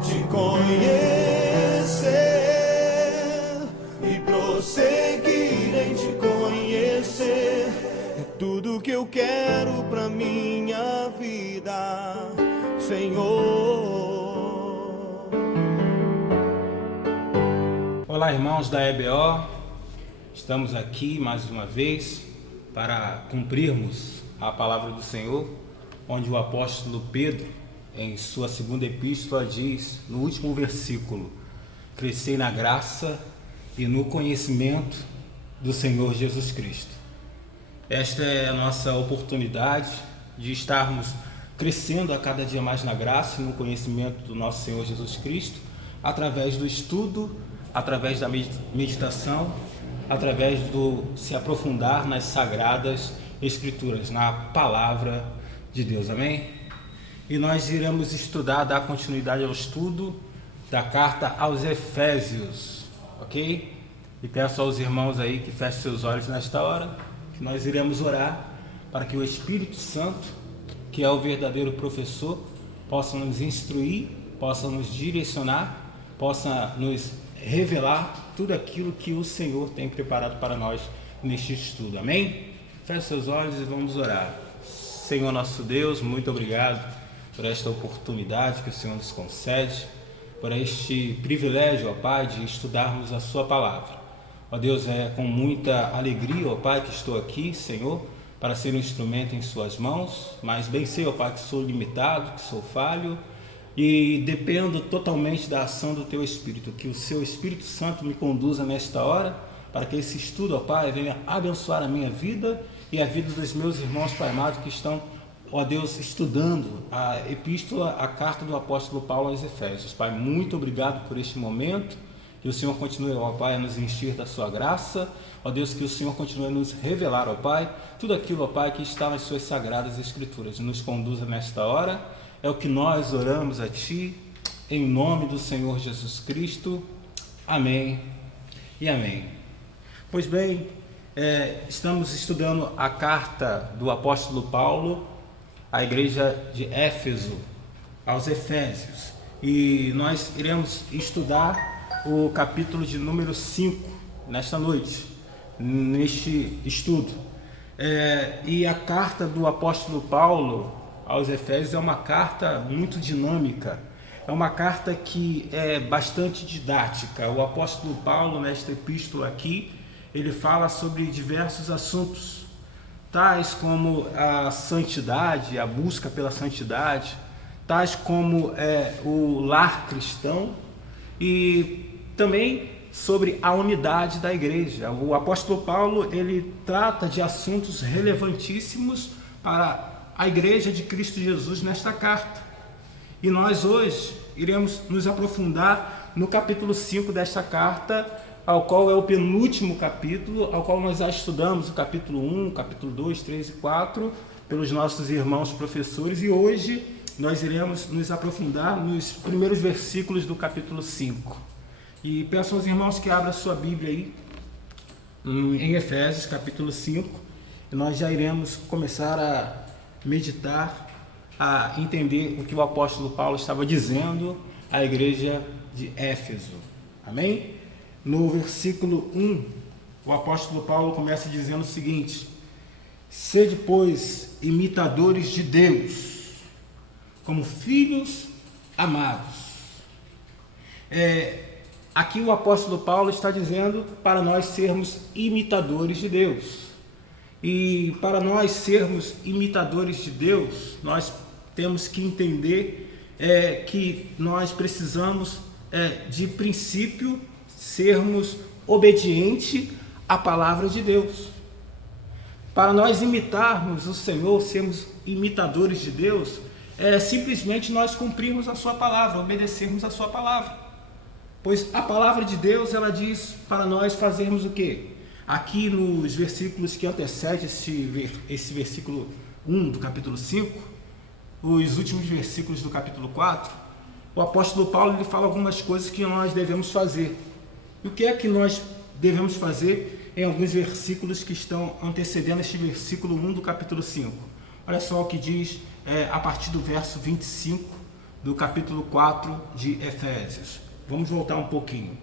te conhecer e prosseguir em te conhecer. É tudo que eu quero pra minha vida, Senhor. Olá, irmãos da EBO, estamos aqui mais uma vez para cumprirmos a palavra do Senhor, onde o apóstolo Pedro, em sua segunda epístola, diz no último versículo: crescei na graça e no conhecimento do Senhor Jesus Cristo. Esta é a nossa oportunidade de estarmos crescendo a cada dia mais na graça e no conhecimento do nosso Senhor Jesus Cristo, através do estudo, através da meditação, através do se aprofundar nas sagradas Escrituras, na palavra de Deus, amém? E nós iremos estudar, dar continuidade ao estudo da carta aos Efésios, ok? E peço aos irmãos aí que fechem seus olhos nesta hora, que nós iremos orar para que o Espírito Santo, que é o verdadeiro professor, possa nos instruir, possa nos direcionar, possa nos revelar tudo aquilo que o Senhor tem preparado para nós neste estudo, amém? Feche seus olhos e vamos orar. Senhor nosso Deus, muito obrigado por esta oportunidade que o Senhor nos concede, por este privilégio, ó Pai, de estudarmos a sua palavra. Ó Deus, é com muita alegria, ó Pai, que estou aqui, Senhor, para ser um instrumento em suas mãos, mas bem sei, ó Pai, que sou limitado, que sou falho, e dependo totalmente da ação do Teu Espírito, que o Seu Espírito Santo me conduza nesta hora, para que esse estudo, ó Pai, venha abençoar a minha vida e a vida dos meus irmãos, Pai amado, que estão, ó Deus, estudando a epístola, a carta do apóstolo Paulo aos Efésios. Pai, muito obrigado por este momento, que o Senhor continue, ó Pai, a nos encher da sua graça, ó Deus, que o Senhor continue a nos revelar, ó Pai, tudo aquilo, ó Pai, que está nas suas sagradas Escrituras. Nos conduza nesta hora. É o que nós oramos a Ti, em nome do Senhor Jesus Cristo. Amém e amém. Pois bem, estamos estudando a carta do apóstolo Paulo à igreja de Éfeso, aos Efésios. E nós iremos estudar o capítulo de número 5 nesta noite, neste estudo. E a carta do apóstolo Paulo aos Efésios é uma carta muito dinâmica, é uma carta que é bastante didática. O apóstolo Paulo, nesta epístola aqui, ele fala sobre diversos assuntos, tais como a santidade, a busca pela santidade, tais como o lar cristão e também sobre a unidade da igreja. O apóstolo Paulo, ele trata de assuntos relevantíssimos para a igreja de Cristo Jesus nesta carta. E nós hoje iremos nos aprofundar no capítulo 5 desta carta, ao qual é o penúltimo capítulo, ao qual nós já estudamos o capítulo 1, capítulo 2, 3 e 4, pelos nossos irmãos professores, e hoje nós iremos nos aprofundar nos primeiros versículos do capítulo 5. E peço aos irmãos que abram a sua Bíblia aí, em Efésios, capítulo 5, e nós já iremos começar a meditar, a entender o que o apóstolo Paulo estava dizendo à igreja de Éfeso. Amém? No versículo 1, o apóstolo Paulo começa dizendo o seguinte: sede, pois, imitadores de Deus, como filhos amados. Aqui o apóstolo Paulo está dizendo para nós sermos imitadores de Deus. E para nós sermos imitadores de Deus, nós temos que entender que nós precisamos, de princípio, sermos obedientes à palavra de Deus. Para nós imitarmos o Senhor, sermos imitadores de Deus, simplesmente nós cumprirmos a sua palavra, obedecermos a sua palavra. Pois a palavra de Deus, ela diz para nós fazermos o quê? Aqui nos versículos que antecedem esse versículo 1 do capítulo 5, os últimos versículos do capítulo 4, o apóstolo Paulo ele fala algumas coisas que nós devemos fazer. E o que é que nós devemos fazer em alguns versículos que estão antecedendo este versículo 1 do capítulo 5? Olha só o que diz a partir do verso 25 do capítulo 4 de Efésios. Vamos voltar um pouquinho.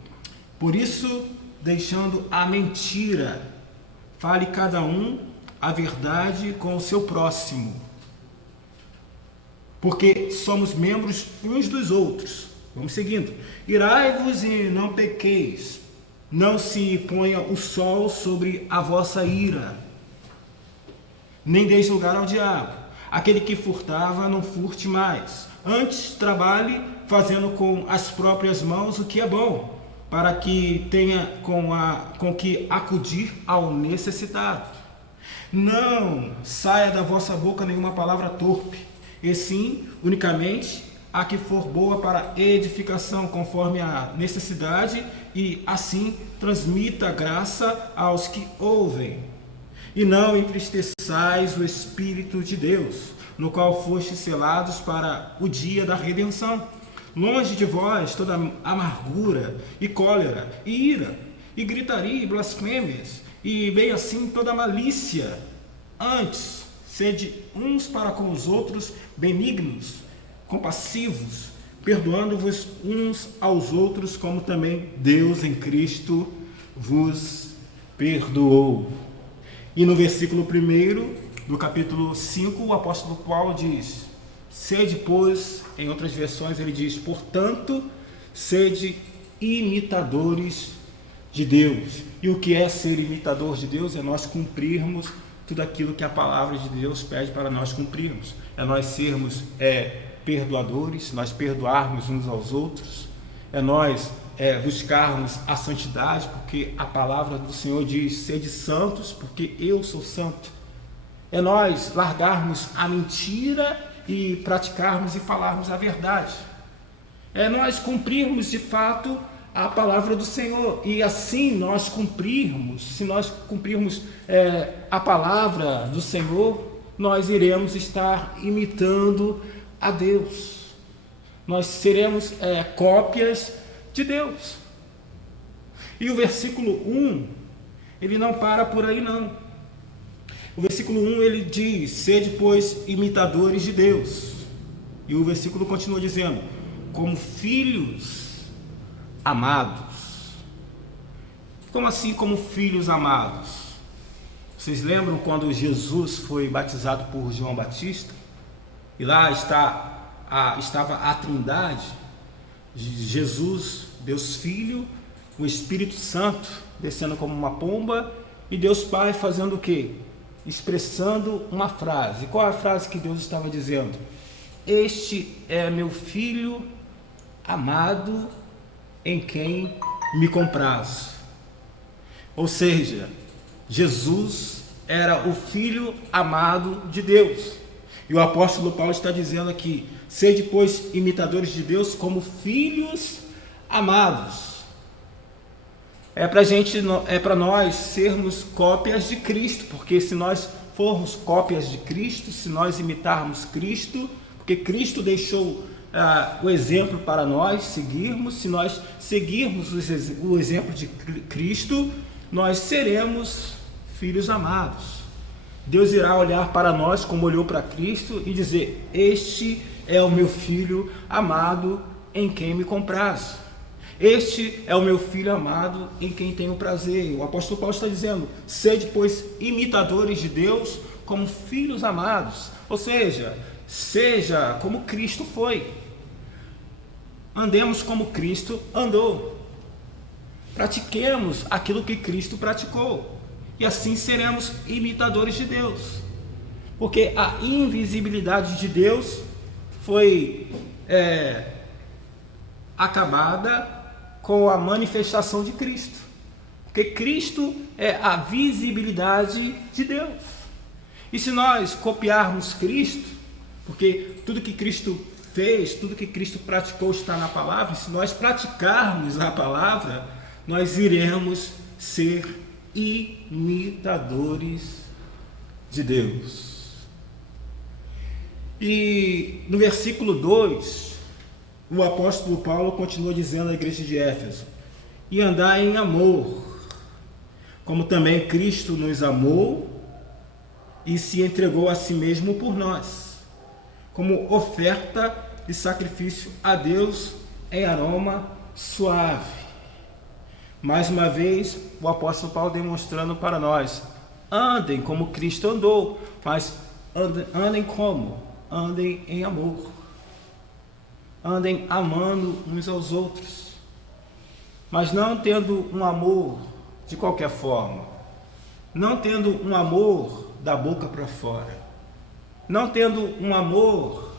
Por isso, deixando a mentira, fale cada um a verdade com o seu próximo, porque somos membros uns dos outros. Vamos seguindo. Irai-vos e não pequeis, não se ponha o sol sobre a vossa ira, nem deis lugar ao diabo. Aquele que furtava, não furte mais. Antes, trabalhe fazendo com as próprias mãos o que é bom, para que tenha com que acudir ao necessitado. Não saia da vossa boca nenhuma palavra torpe, e sim, unicamente, a que for boa para edificação, conforme a necessidade, e assim transmita graça aos que ouvem. E não entristeçais o Espírito de Deus, no qual fostes selados para o dia da redenção. Longe de vós toda amargura, e cólera, e ira, e gritaria, e blasfêmias, e bem assim toda malícia. Antes, sede uns para com os outros benignos, compassivos, perdoando-vos uns aos outros, como também Deus em Cristo vos perdoou. E no versículo 1 do capítulo 5, o apóstolo Paulo diz: sede, pois, em outras versões ele diz, portanto, sede imitadores de Deus. E o que é ser imitador de Deus? É nós cumprirmos tudo aquilo que a palavra de Deus pede para nós cumprirmos. É nós sermos perdoadores, nós perdoarmos uns aos outros, é nós buscarmos a santidade, porque a palavra do Senhor diz, sede santos, porque eu sou santo. É nós largarmos a mentira e praticarmos e falarmos a verdade. É nós cumprirmos de fato a palavra do Senhor, e assim nós cumprirmos, se nós cumprirmos a palavra do Senhor, nós iremos estar imitando a Deus. Nós seremos cópias de Deus. E o versículo 1, ele não para por aí não. O versículo 1 ele diz, sede pois imitadores de Deus. E o versículo continua dizendo, como filhos amados. Como assim como filhos amados? Vocês lembram quando Jesus foi batizado por João Batista? E lá estava a Trindade, Jesus, Deus Filho, o Espírito Santo descendo como uma pomba, e Deus Pai fazendo o quê? Expressando uma frase. Qual é a frase que Deus estava dizendo? Este é meu Filho amado, em quem me comprazo. Ou seja, Jesus era o Filho amado de Deus. E o apóstolo Paulo está dizendo aqui, sede pois imitadores de Deus como filhos amados. É para nós sermos cópias de Cristo, porque se nós formos cópias de Cristo, se nós imitarmos Cristo, porque Cristo deixou o exemplo para nós seguirmos, se nós seguirmos o exemplo de Cristo, nós seremos filhos amados. Deus irá olhar para nós como olhou para Cristo e dizer, este é o meu Filho amado em quem me comprazo. Este é o meu Filho amado em quem tenho prazer. O apóstolo Paulo está dizendo, sede pois imitadores de Deus como filhos amados. Ou seja, seja como Cristo foi. Andemos como Cristo andou. Pratiquemos aquilo que Cristo praticou. E assim seremos imitadores de Deus. Porque a invisibilidade de Deus foi acabada com a manifestação de Cristo. Porque Cristo é a visibilidade de Deus. E se nós copiarmos Cristo, porque tudo que Cristo fez, tudo que Cristo praticou está na palavra, e se nós praticarmos a palavra, nós iremos ser imitadores de Deus. E no versículo 2, o apóstolo Paulo continua dizendo à igreja de Éfeso, e andai em amor, como também Cristo nos amou e se entregou a si mesmo por nós, como oferta e sacrifício a Deus em aroma suave. Mais uma vez, o apóstolo Paulo demonstrando para nós: andem como Cristo andou, mas andem como? Andem em amor. Andem amando uns aos outros, mas não tendo um amor de qualquer forma, não tendo um amor da boca para fora, não tendo um amor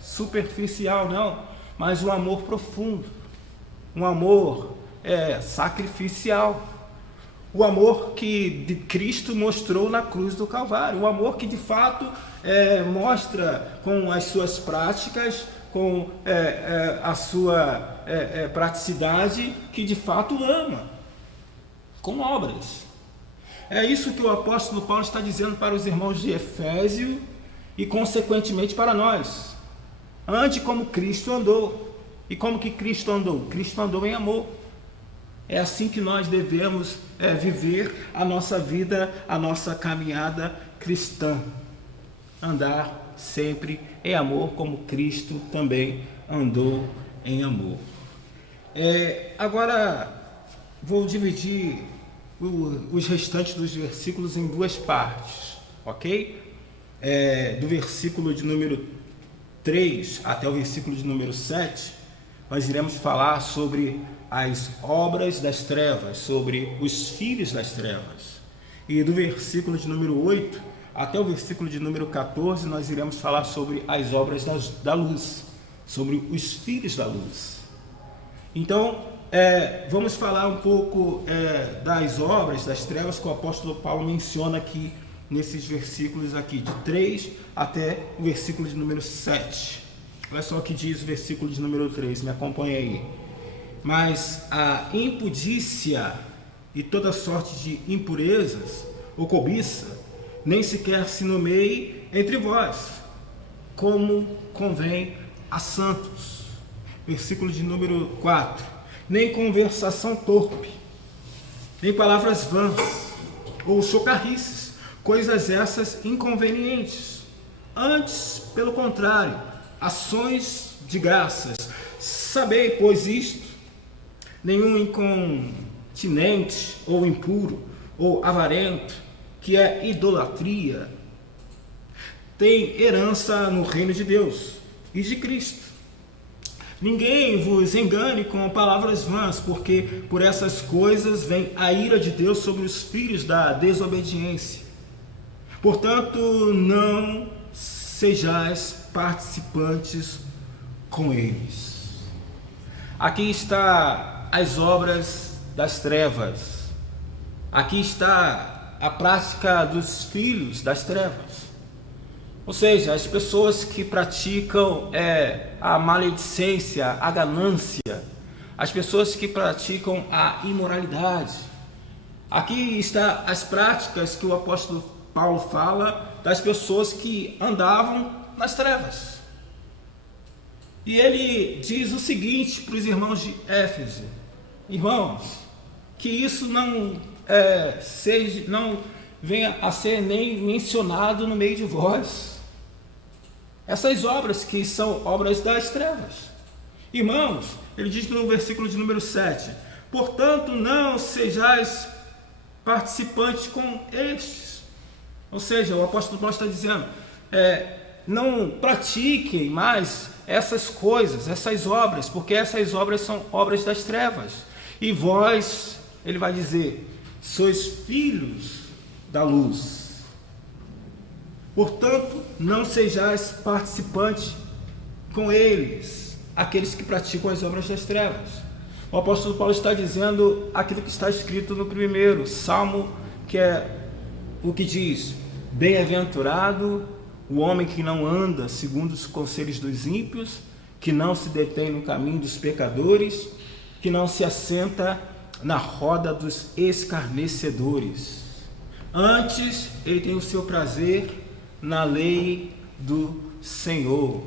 superficial, não, mas um amor profundo, um amor sacrificial, o amor que Cristo mostrou na cruz do Calvário, um amor que de fato mostra com as suas práticas, com a sua praticidade, que de fato ama, com obras. É isso que o apóstolo Paulo está dizendo para os irmãos de Efésio e consequentemente para nós: ande como Cristo andou. E como que Cristo andou? Cristo andou em amor. É assim que nós devemos viver a nossa vida, a nossa caminhada cristã. Andar sempre em amor, como Cristo também andou em amor. Agora vou dividir os restantes dos versículos em duas partes, ok? Do versículo de número 3 até o versículo de número 7, nós iremos falar sobre as obras das trevas, sobre os filhos das trevas. E do versículo de número 8 até o versículo de número 14, nós iremos falar sobre as obras da luz, sobre os filhos da luz. Então, vamos falar um pouco das obras das trevas que o apóstolo Paulo menciona aqui, nesses versículos aqui, de 3 até o versículo de número 7. Olha só o que diz o versículo de número 3, me acompanha aí. Mas a impudícia e toda sorte de impurezas ou cobiça nem sequer se nomeie entre vós, como convém a santos. Versículo de número 4. Nem conversação torpe, nem palavras vãs, ou chocarrices, coisas essas inconvenientes. Antes, pelo contrário, ações de graças. Sabei, pois, isto: nenhum incontinente, ou impuro, ou avarento, que é idolatria, tem herança no reino de Deus e de Cristo. Ninguém vos engane com palavras vãs, porque por essas coisas vem a ira de Deus sobre os filhos da desobediência. Portanto, não sejais participantes com eles. Aqui está as obras das trevas. Aqui está a prática dos filhos das trevas. Ou seja, as pessoas que praticam a maledicência, a ganância, as pessoas que praticam a imoralidade. Aqui está as práticas que o apóstolo Paulo fala das pessoas que andavam nas trevas. E ele diz o seguinte para os irmãos de Éfeso: irmãos, que isso não venha a ser nem mencionado no meio de vós. Essas obras que são obras das trevas. Irmãos, ele diz no versículo de número 7, portanto não sejais participantes com estes. Ou seja, o apóstolo Paulo está dizendo, não pratiquem mais essas coisas, essas obras, porque essas obras são obras das trevas. E vós, ele vai dizer, sois filhos da luz. Portanto, não sejais participantes com eles, aqueles que praticam as obras das trevas. O apóstolo Paulo está dizendo aquilo que está escrito no primeiro Salmo, que é o que diz: bem-aventurado o homem que não anda segundo os conselhos dos ímpios, que não se detém no caminho dos pecadores, que não se assenta na roda dos escarnecedores. Antes, ele tem o seu prazer na lei do Senhor.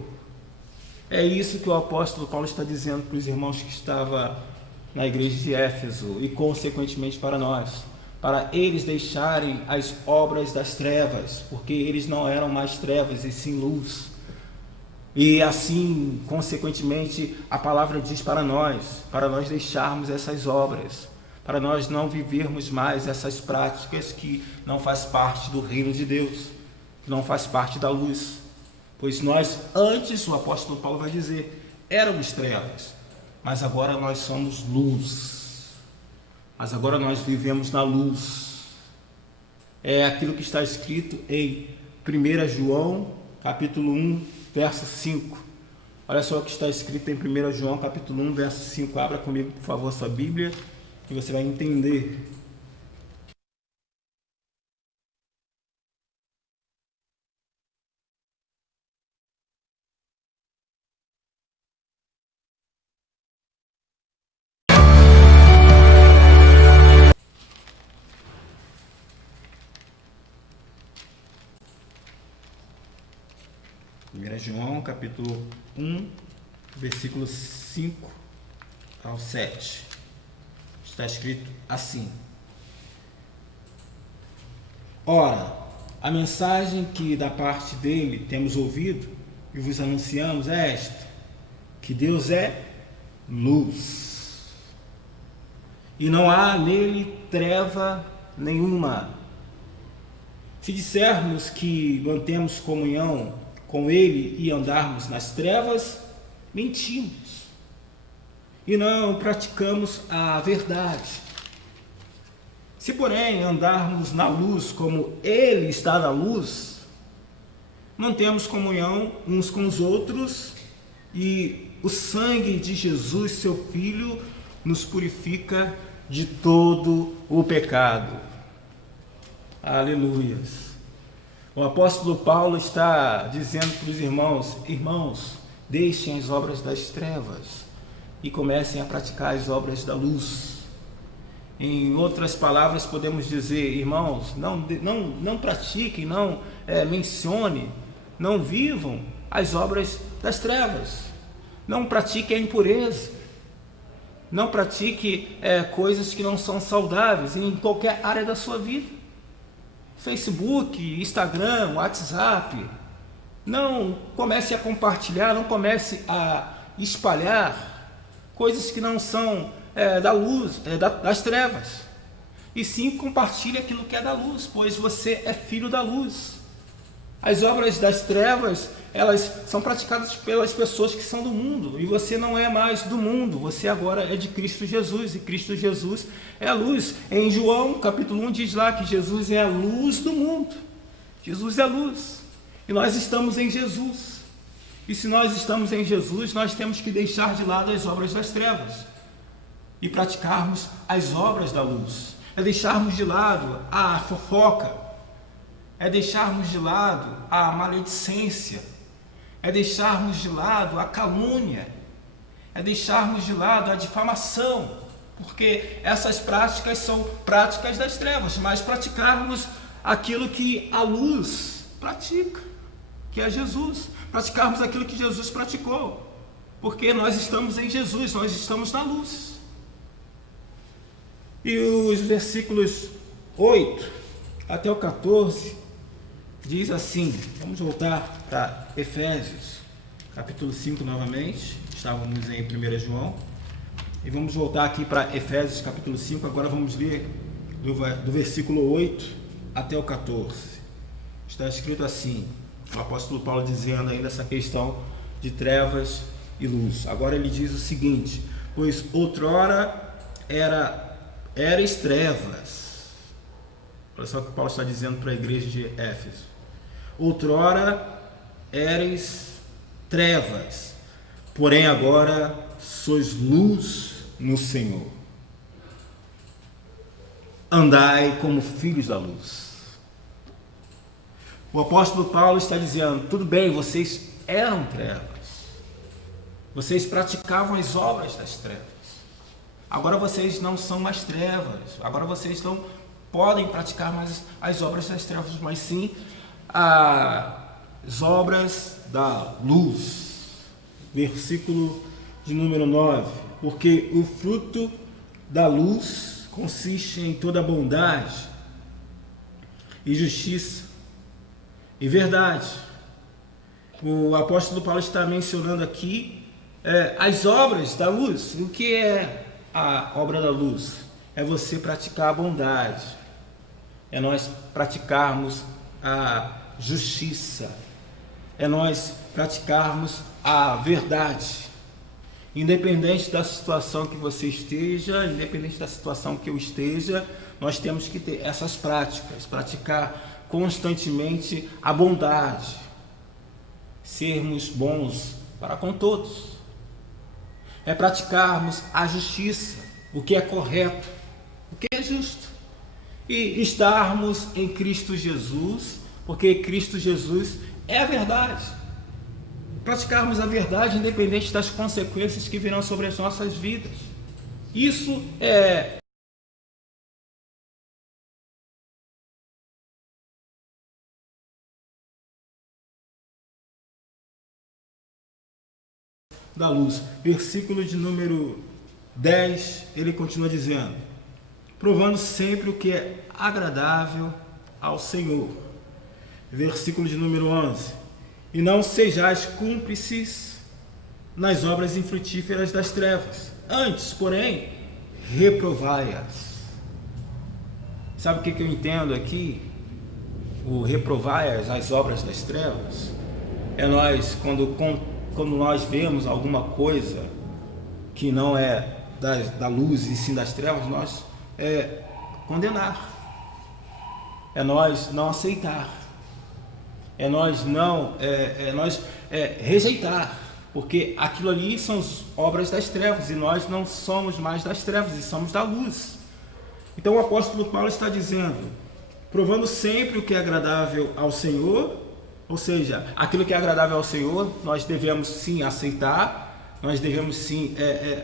É isso que o apóstolo Paulo está dizendo para os irmãos que estavam na igreja de Éfeso e consequentemente para nós, para eles deixarem as obras das trevas, porque eles não eram mais trevas e sim luz. E assim, consequentemente, a palavra diz para nós deixarmos essas obras, para nós não vivermos mais essas práticas que não faz parte do reino de Deus, que não faz parte da luz. Pois nós, antes, o apóstolo Paulo vai dizer, éramos trevas, mas agora nós somos luz. Mas agora nós vivemos na luz. É aquilo que está escrito em 1 João, capítulo 1, verso 5. Olha só o que está escrito em 1 João, capítulo 1, verso 5. Abra comigo, por favor, sua Bíblia, e você vai entender. João, capítulo 1, versículos 5 ao 7. Está escrito assim: Ora, a mensagem que da parte dele temos ouvido e vos anunciamos é esta, que Deus é luz, e não há nele treva nenhuma. Se dissermos que mantemos comunhão com ele e andarmos nas trevas, mentimos e não praticamos a verdade. Se, porém, andarmos na luz como ele está na luz, mantemos comunhão uns com os outros e o sangue de Jesus, seu Filho, nos purifica de todo o pecado. Aleluias. O apóstolo Paulo está dizendo para os irmãos: irmãos, deixem as obras das trevas e comecem a praticar as obras da luz. Em outras palavras, podemos dizer, irmãos, não pratiquem, não mencione, não vivam as obras das trevas. Não pratiquem a impureza. Não pratique coisas que não são saudáveis em qualquer área da sua vida. Facebook, Instagram, WhatsApp. Não comece a compartilhar, não comece a espalhar coisas que não são da luz, das trevas. E sim compartilhe aquilo que é da luz, pois você é filho da luz. As obras das trevas, elas são praticadas pelas pessoas que são do mundo, e você não é mais do mundo, você agora é de Cristo Jesus, e Cristo Jesus é a luz. Em João capítulo 1 diz lá que Jesus é a luz do mundo. Jesus é a luz, e nós estamos em Jesus. E se nós estamos em Jesus, nós temos que deixar de lado as obras das trevas e praticarmos as obras da luz. É deixarmos de lado a fofoca, é deixarmos de lado a maledicência, é deixarmos de lado a calúnia, é deixarmos de lado a difamação, porque essas práticas são práticas das trevas, mas praticarmos aquilo que a luz pratica, que é Jesus, praticarmos aquilo que Jesus praticou, porque nós estamos em Jesus, nós estamos na luz. E os versículos 8 até o 14 diz assim, vamos voltar para Efésios, capítulo 5 novamente, estávamos em 1 João, e vamos voltar aqui para Efésios, capítulo 5, agora vamos ler do versículo 8 até o 14. Está escrito assim, o apóstolo Paulo dizendo ainda essa questão de trevas e luz. Agora ele diz o seguinte: pois outrora erais trevas. Olha só o que Paulo está dizendo para a igreja de Éfeso. Outrora erais trevas, porém agora sois luz no Senhor. Andai como filhos da luz. O apóstolo Paulo está dizendo, tudo bem, vocês eram trevas, vocês praticavam as obras das trevas, agora vocês não são mais trevas, agora vocês não podem praticar mais as obras das trevas, mas sim as obras da luz. Versículo de número 9, porque o fruto da luz consiste em toda bondade e justiça e verdade, O apóstolo Paulo está mencionando aqui as obras da luz. O que é a obra da luz? É você praticar a bondade, é nós praticarmos a justiça, é nós praticarmos a verdade. Independente da situação que você esteja, independente da situação que eu esteja, nós temos que ter essas práticas, praticar constantemente a bondade, sermos bons para com todos, é praticarmos a justiça, o que é correto, o que é justo, e estarmos em Cristo Jesus, porque Cristo Jesus é a verdade. Praticarmos a verdade independente das consequências que virão sobre as nossas vidas. Isso é da luz. Versículo de número 10, ele continua dizendo: provando sempre o que é agradável ao Senhor. Versículo de número 11: e não sejais cúmplices nas obras infrutíferas das trevas, antes, porém, reprovai-as. Sabe o que eu entendo aqui? O reprovai-as, as obras das trevas, é nós, quando nós vemos alguma coisa que não é da luz e sim das trevas, nós condenar, é nós não aceitar, é nós não rejeitar, porque aquilo ali são as obras das trevas e nós não somos mais das trevas e somos da luz. Então o apóstolo Paulo está dizendo, provando sempre o que é agradável ao Senhor, ou seja, aquilo que é agradável ao Senhor nós devemos sim aceitar, nós devemos sim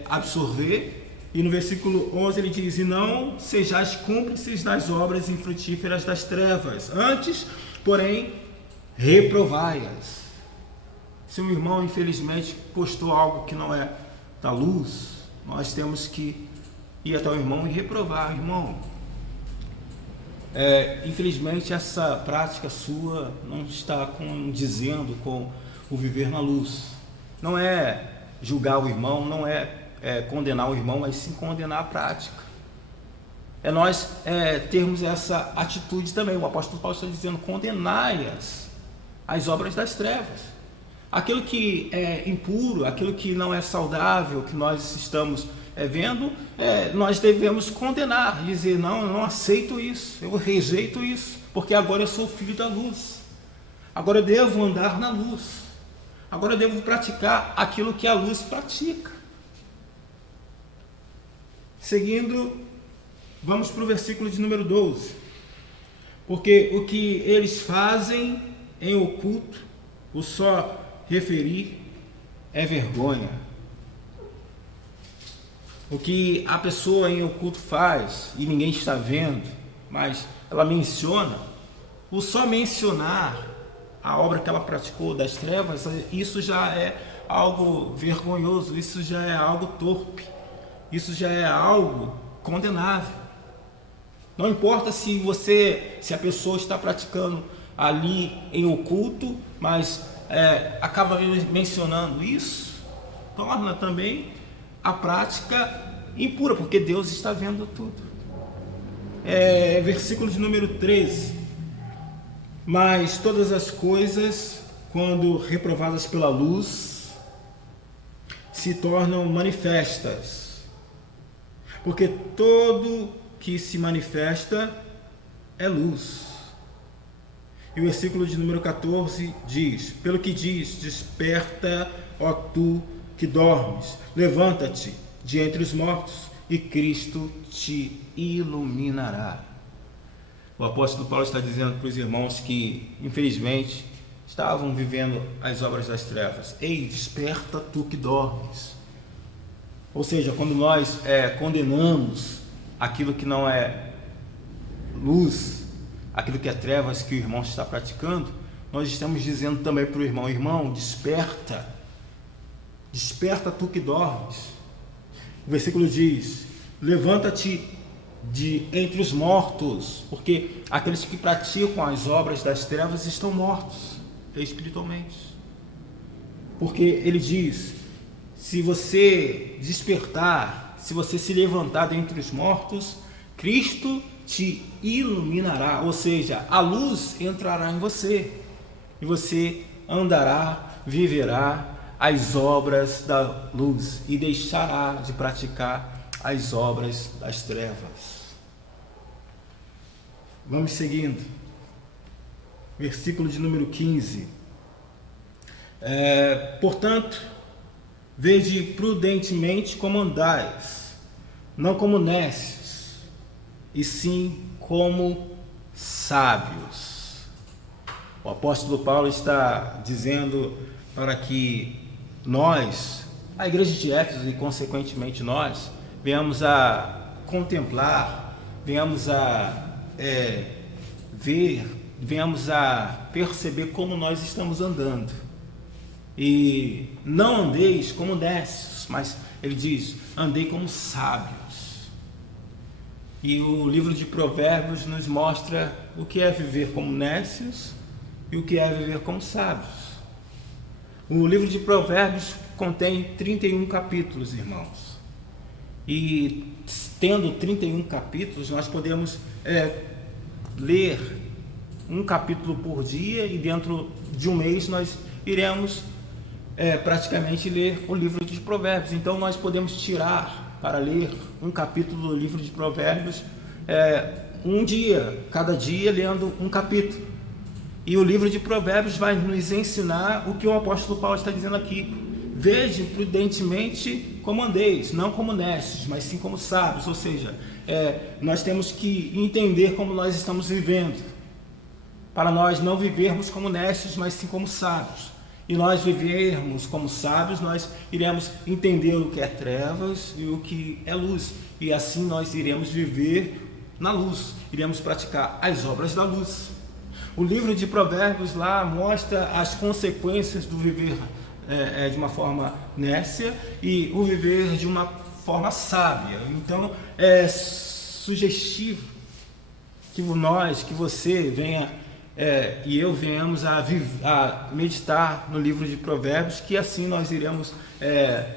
absorver. E no versículo 11 ele diz: e não sejais cúmplices das obras infrutíferas das trevas, antes, porém, reprovai-as. Se um irmão infelizmente postou algo que não é da luz, nós temos que ir até o irmão e reprovar. Irmão, infelizmente essa prática sua não está condizendo com o viver na luz. Não é julgar o irmão, não é condenar o irmão, mas sim condenar a prática. É nós termos essa atitude também. O apóstolo Paulo está dizendo: condenai-as, as obras das trevas. Aquilo que é impuro, aquilo que não é saudável, que nós estamos vendo, nós devemos condenar, dizer: não, eu não aceito isso, eu rejeito isso, porque agora eu sou filho da luz, agora eu devo andar na luz, agora eu devo praticar aquilo que a luz pratica. Seguindo, vamos para o versículo de número 12. Porque o que eles fazem em oculto, o só referir é vergonha. O que a pessoa em oculto faz e ninguém está vendo, mas ela menciona, o só mencionar a obra que ela praticou das trevas, isso já é algo vergonhoso, isso já é algo torpe, isso já é algo condenável. Não importa se a pessoa está praticando ali em oculto, mas acaba mencionando isso, torna também a prática impura, porque Deus está vendo tudo. Versículo de número 13: mas todas as coisas, quando reprovadas pela luz, se tornam manifestas, porque todo que se manifesta é luz. E o versículo de número 14 diz: pelo que diz, desperta, ó tu que dormes, levanta-te de entre os mortos, e Cristo te iluminará. O apóstolo Paulo está dizendo para os irmãos que, infelizmente, estavam vivendo as obras das trevas: ei, desperta tu que dormes. Ou seja, quando nós condenamos aquilo que não é luz, aquilo que é trevas que o irmão está praticando, nós estamos dizendo também para o irmão: irmão, desperta, desperta tu que dormes. O versículo diz: levanta-te de entre os mortos, porque aqueles que praticam as obras das trevas estão mortos espiritualmente. porque ele diz: se você despertar, se você se levantar dentre os mortos, Cristo te iluminará, ou seja, a luz entrará em você e você andará, viverá as obras da luz e deixará de praticar as obras das trevas. Vamos seguindo. Versículo de número 15. Portanto, vede prudentemente como andais, não como nécios, e sim como sábios. O apóstolo Paulo está dizendo para que nós, a igreja de Éfeso e consequentemente nós, venhamos a contemplar, venhamos a ver, venhamos a perceber como nós estamos andando. E não andeis como nécios, mas ele diz: andei como sábios. E o livro de Provérbios nos mostra o que é viver como nécios e o que é viver como sábios. O livro de Provérbios contém 31 capítulos, irmãos. E tendo 31 capítulos, nós podemos ler um capítulo por dia, e dentro de um mês nós iremos praticamente ler o livro de Provérbios. Então nós podemos tirar para ler um capítulo do livro de Provérbios um dia, cada dia lendo um capítulo. E o livro de Provérbios vai nos ensinar o que o apóstolo Paulo está dizendo aqui: vede prudentemente como andeis, não como nécios, mas sim como sábios. Ou seja, nós temos que entender como nós estamos vivendo, para nós não vivermos como nécios, mas sim como sábios. E nós vivermos como sábios, nós iremos entender o que é trevas e o que é luz. E assim nós iremos viver na luz, iremos praticar as obras da luz. O livro de Provérbios lá mostra as consequências do viver de uma forma nécia e o viver de uma forma sábia. Então é sugestivo que nós, que você venha e eu venhamos a meditar no livro de Provérbios, que assim nós iremos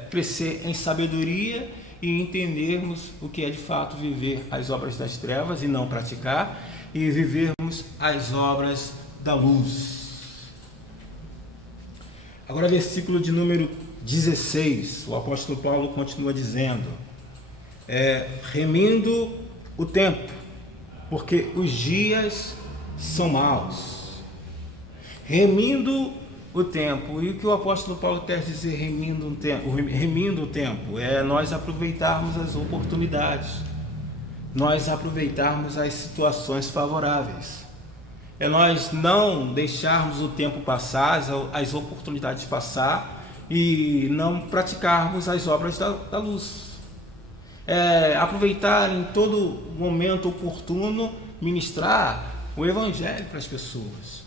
crescer em sabedoria e entendermos o que é de fato viver as obras das trevas e não praticar, e vivermos as obras da luz. Agora, versículo de número 16, o apóstolo Paulo continua dizendo: remindo o tempo, porque os dias são maus. Remindo o tempo. E o que o apóstolo Paulo quer dizer remindo o tempo? Remindo o tempo é nós aproveitarmos as oportunidades, nós aproveitarmos as situações favoráveis, é nós não deixarmos o tempo passar, as oportunidades passar e não praticarmos as obras da luz. Aproveitar em todo momento oportuno, ministrar o evangelho para as pessoas.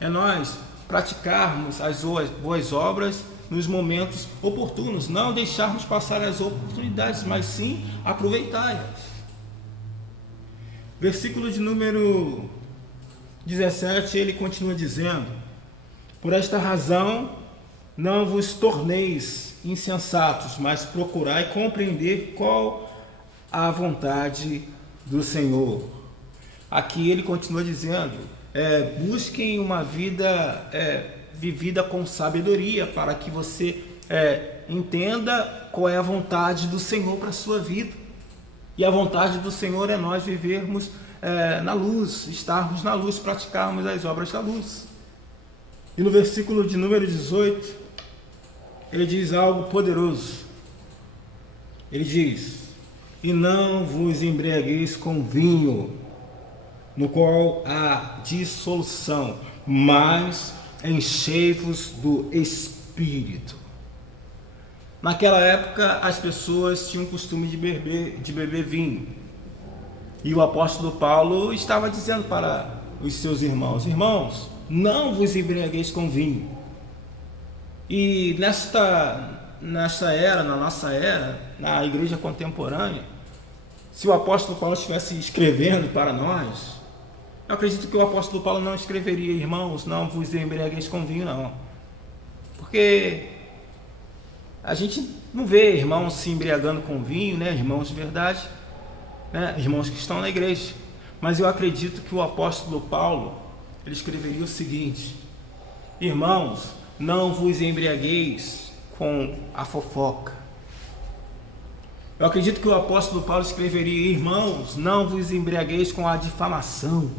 É nós praticarmos as boas obras nos momentos oportunos, não deixarmos passar as oportunidades, mas sim aproveitá-las. Versículo de número 17, ele continua dizendo: por esta razão não vos torneis insensatos, mas procurai compreender qual a vontade do Senhor. Aqui ele continua dizendo: busquem uma vida vivida com sabedoria, para que você entenda qual é a vontade do Senhor para a sua vida. E a vontade do Senhor é nós vivermos na luz, estarmos na luz, praticarmos as obras da luz. E no versículo de número 18, ele diz algo poderoso. Ele diz: e não vos embriagueis com vinho, no qual há dissolução, mas enchei-vos do Espírito. Naquela época, as pessoas tinham o costume de beber vinho. E o apóstolo Paulo estava dizendo para os seus irmãos: irmãos, não vos embriagueis com vinho. E nessa era, na nossa era, na igreja contemporânea, se o apóstolo Paulo estivesse escrevendo para nós, eu acredito que o apóstolo Paulo não escreveria: irmãos, não vos embriagueis com vinho, não. Porque a gente não vê irmãos se embriagando com vinho, né? Irmãos de verdade, né? Irmãos que estão na igreja. Mas eu acredito que o apóstolo Paulo, ele escreveria o seguinte: irmãos, não vos embriagueis com a fofoca. Eu acredito que o apóstolo Paulo escreveria: irmãos, não vos embriagueis com a difamação.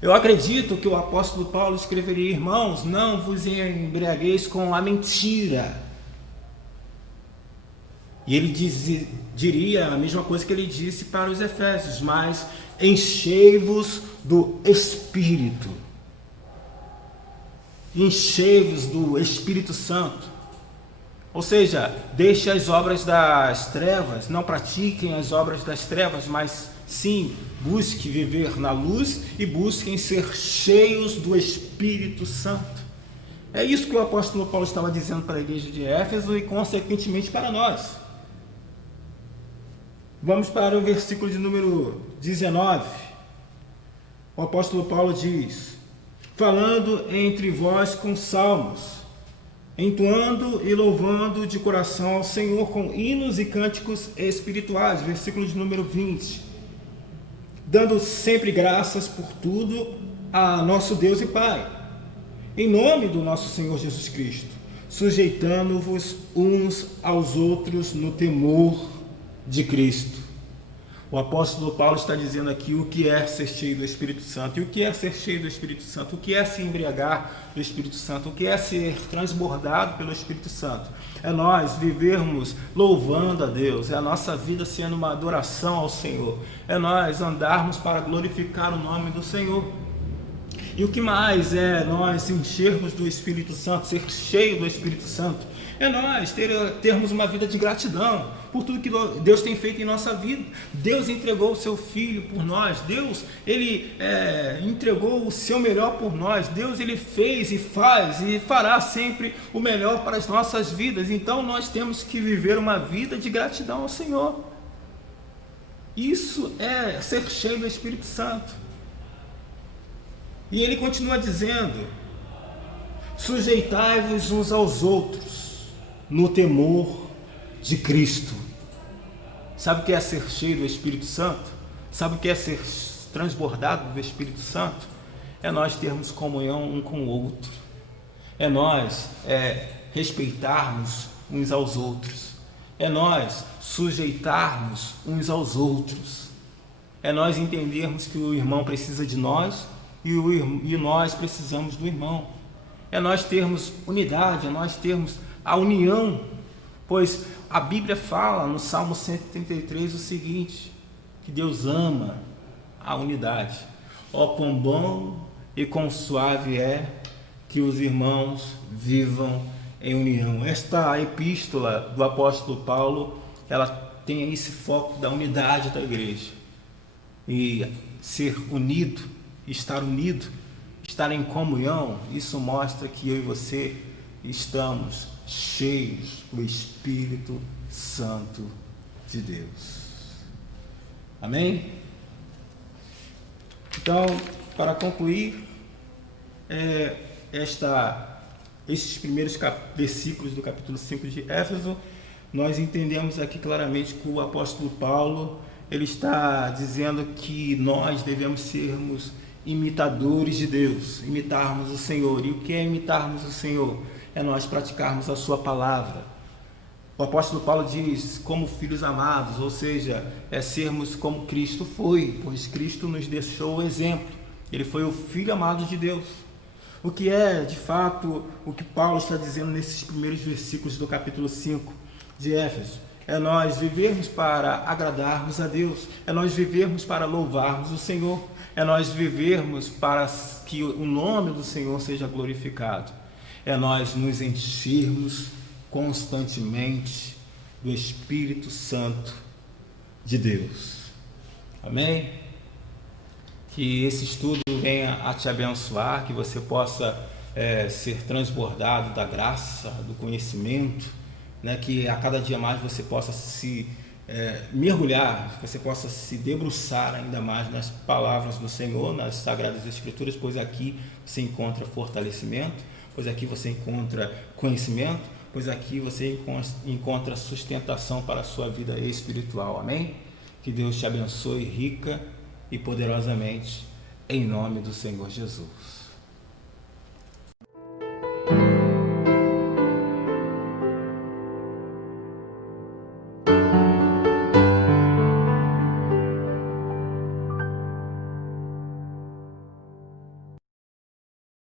Eu acredito que o apóstolo Paulo escreveria: irmãos, não vos embriagueis com a mentira. E ele diria a mesma coisa que ele disse para os Efésios: mas enchei-vos do Espírito. Enchei-vos do Espírito Santo. Ou seja, deixe as obras das trevas, não pratiquem as obras das trevas, mas sim, busque viver na luz e busquem ser cheios do Espírito Santo. É isso que o apóstolo Paulo estava dizendo para a igreja de Éfeso e consequentemente para nós. Vamos para o versículo de número 19. O apóstolo Paulo diz: falando entre vós com salmos, entoando e louvando de coração ao Senhor com hinos e cânticos espirituais. Versículo de número 20. Dando sempre graças por tudo a nosso Deus e Pai, em nome do nosso Senhor Jesus Cristo, sujeitando-vos uns aos outros no temor de Cristo. O apóstolo Paulo está dizendo aqui o que é ser cheio do Espírito Santo. E o que é ser cheio do Espírito Santo? O que é se embriagar do Espírito Santo? O que é ser transbordado pelo Espírito Santo? É nós vivermos louvando a Deus, é a nossa vida sendo uma adoração ao Senhor, é nós andarmos para glorificar o nome do Senhor. E o que mais é nós enchermos do Espírito Santo, ser cheio do Espírito Santo? É nós termos uma vida de gratidão por tudo que Deus tem feito em nossa vida. Deus entregou o seu Filho por nós. Deus, Ele entregou o seu melhor por nós. Deus, Ele fez e faz e fará sempre o melhor para as nossas vidas. Então nós temos que viver uma vida de gratidão ao Senhor. Isso é ser cheio do Espírito Santo. E Ele continua dizendo: sujeitai-vos uns aos outros no temor de Cristo. Sabe o que é ser cheio do Espírito Santo? Sabe o que é ser transbordado do Espírito Santo? É nós termos comunhão um com o outro. É nós respeitarmos uns aos outros. É nós sujeitarmos uns aos outros. É nós entendermos que o irmão precisa de nós e nós precisamos do irmão. É nós termos unidade, é nós termos a união, pois a Bíblia fala no Salmo 133 o seguinte: que Deus ama a unidade. Ó, quão bom e quão suave é que os irmãos vivam em união. Esta epístola do apóstolo Paulo, ela tem esse foco da unidade da igreja. E ser unido, estar unido, estar em comunhão, isso mostra que eu e você estamos cheios do Espírito Santo de Deus. Amém? Então, para concluir, esses primeiros versículos do capítulo 5 de Éfeso, nós entendemos aqui claramente que o apóstolo Paulo, ele está dizendo que nós devemos sermos imitadores de Deus, imitarmos o Senhor. E o que é imitarmos o Senhor? É nós praticarmos a sua palavra. O apóstolo Paulo diz, como filhos amados, ou seja, é sermos como Cristo foi, pois Cristo nos deixou o exemplo. Ele foi o Filho amado de Deus. O que é, de fato, o que Paulo está dizendo nesses primeiros versículos do capítulo 5 de Éfeso? É nós vivermos para agradarmos a Deus, é nós vivermos para louvarmos o Senhor, é nós vivermos para que o nome do Senhor seja glorificado. É nós nos enchermos constantemente do Espírito Santo de Deus. Amém? Que esse estudo venha a te abençoar, que você possa ser transbordado da graça, do conhecimento, né? Que a cada dia mais você possa se mergulhar, você possa se debruçar ainda mais nas palavras do Senhor, nas Sagradas Escrituras, pois aqui se encontra fortalecimento, pois aqui você encontra conhecimento, pois aqui você encontra sustentação para a sua vida espiritual. Amém? Que Deus te abençoe rica e poderosamente, em nome do Senhor Jesus.